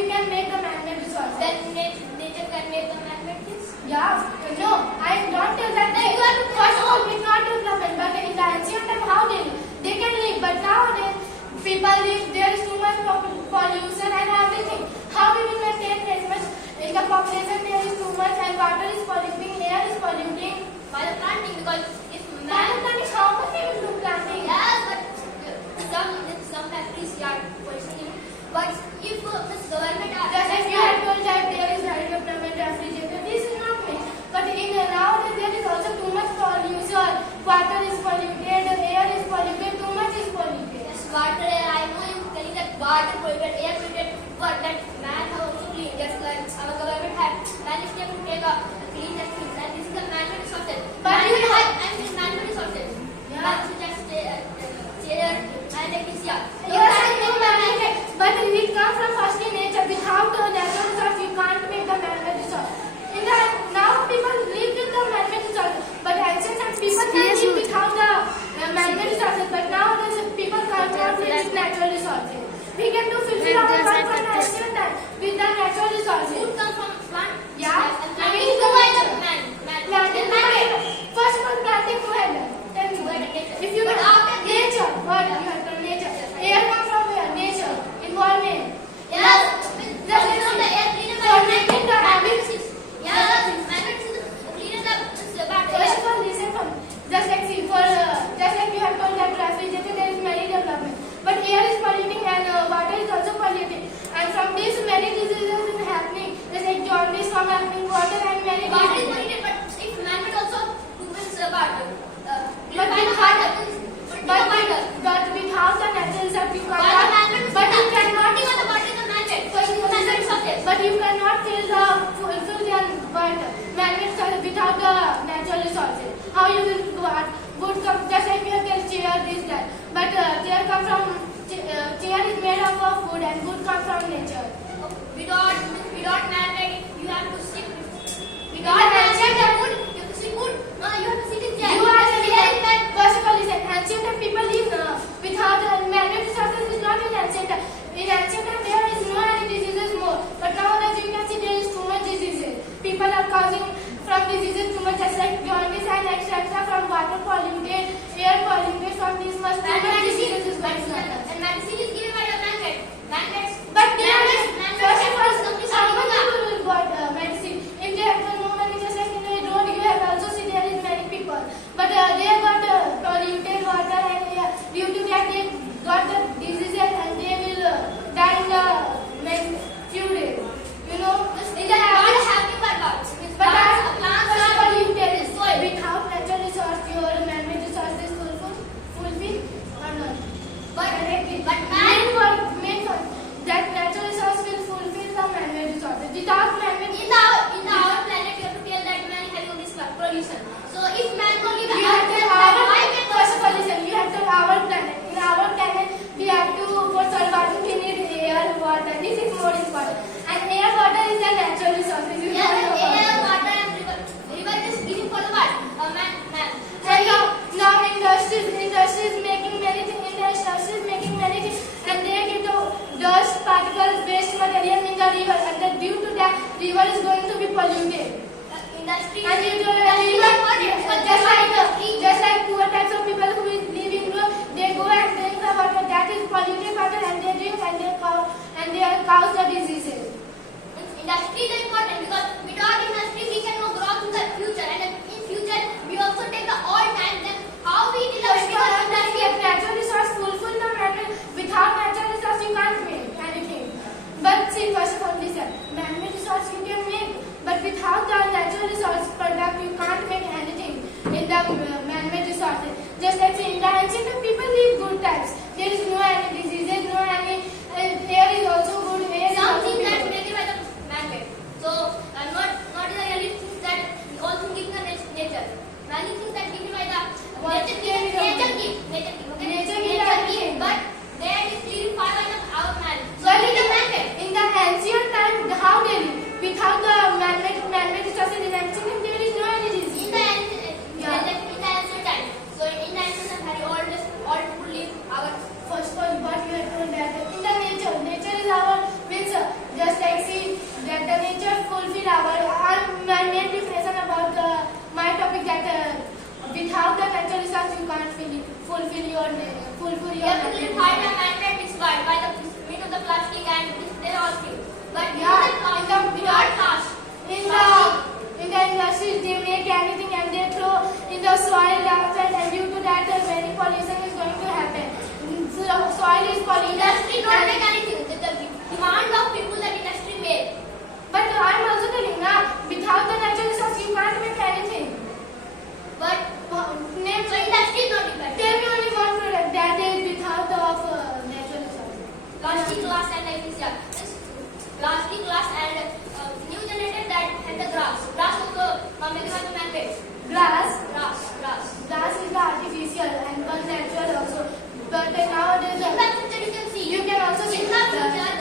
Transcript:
you can make the man-made resources. Then nature can make the man-made things? Yeah, no, I don't tell that. First of all, it's not development, but in the ancient time, how they can live, but nowadays, people live, there is too much pollution and everything. How we will maintain that much? In the population, there is too much, and water is polluting, air is polluting. By the planting, because if Man planting, how much we will do planting? yes, but some factories are poisoning. But if this government Just as you had told that there is high development refrigerator, this is not me. But in nowadays there is also too much pollution. Water is polluted, air is polluted, too much is polluted. yes, water, I know you telling that water polluted, air polluted, but that man have also clean. Just like our government had managed to take a clean that things, and this is the man-made resources. But you have Man-made resources. Yeah. Man should just chair and electricity. yes, I know man-made, but it comes from firstly nature. Without the natural resource, you can't make the man-made resource. In the now people live with the man-made resource, but ancient times people can live without the man-made resources. But nowadays people can't live with natural resources. We can do fulfill our work from the ancient time with the natural resources. Food comes from plant. Yeah, Yes, and I mean, planting by the man. planting. First of all, planting who had done? Tell me. By the nature. If you But can after nature, what you have done nature. Air comes from where? Nature. Environment. yes, Just just from the air cleaner by for making the habits. yes, man-made cleaner the bad First air. of all, listen from just like see for just like you have told that refrigerator there is many development, but air is polluting and water is also polluting, and from this many diseases is happening. Just like jaundice from happening water and many Water is diseases. polluted, but if man-made also humans water. But without the natural resource you cannot. But you cannot. But you cannot fill the fulfill the man-made resources without the natural resources. How you will do it? Wood come just like we have chair, this that. But chair come from chair is made up of wood and wood comes from nature. Without man-made, you have to sit. Without man-made wood, you have to sit wood. No, you have to sit in chair. You are the chair is man. first of all, listen. Ancient time people live without man-made resources is not in ancient time. In ancient time there is no any diseases more. But nowadays you can see there is too much diseases. People are causing from diseases too much, just like jaundice and etc. from water polluted, air polluted. From this much too much diseases is going on. And medicine is given by the man-made. Man-made. But there is Man-made first of all, companies how are much giving people will got medicine? If they have no money, just like in the road, you have also see there is many people. But they have got polluted water and due to that they got the diseases and they will die in the next few days. You know, in the Not happy by God. but Plants first are of all, you tell is soil. without natural resource, your man-made resources fulfill or not? But Main point that natural resource will fulfill the man-made resources. Without man-made in our planet, you have to tell that man having this pollution. So if man only you have to first of all listen, you have to our planet. In our planet, we have to for surviving we need air, water. This is more important. And air, water is a natural resource. You yes, know about air, it. water, and river. River is giving for the what? Man. And now industries making many things. Industries making many things, and they give the dust particles, waste material in the river, and then due to that, river is going to be polluted. Industry. And you do just like poor types of people who live in rural, they go and drink the water that is polluted water, and they drink and they cause the diseases. Industry is important because without industry we can grow up in the future, and in future we also take the all time. Then how we did First of all, that we have natural resource fulfill the man-made. Without natural resource, you can't make anything. But see, first of all, listen, man-made resource you can make, but without the natural resource product, you can't make anything in the man-made resources. Just like see, in the ancient time, people live good times. There is no any diseases, no any air is also good. Air is also something that's pure. made by the man-made. So not really things that all things given by nature. Many things that given by the nature give. Okay? Nature give everything. But there is clearly far by our man. So But it is man-made. in the ancient time, how they live? Without the man-made resources in ancient time, there is no any disease. In the ancient time. So in the ancient time, all people live our First of all, but that without the natural resource you can't fulfill your We have to find a man-made mixed by the meat of the plastic and they all things. But without plastic, in the industries they make anything and they throw in the soil outside, and due to that many pollution is going to happen. So the soil is polluted. industry don't make anything. The demand of people that industry make. But I am also telling now, without the natural resource you can't make anything. But Name so industry don't depend. tell me only one product that is without the natural resource. Plastic, glass and electricity. Plastic, glass and new generated that and the grass. Grass also man-made. Glass Grass. is the artificial and one natural also. But nowadays In the future you can see. you can also see In the future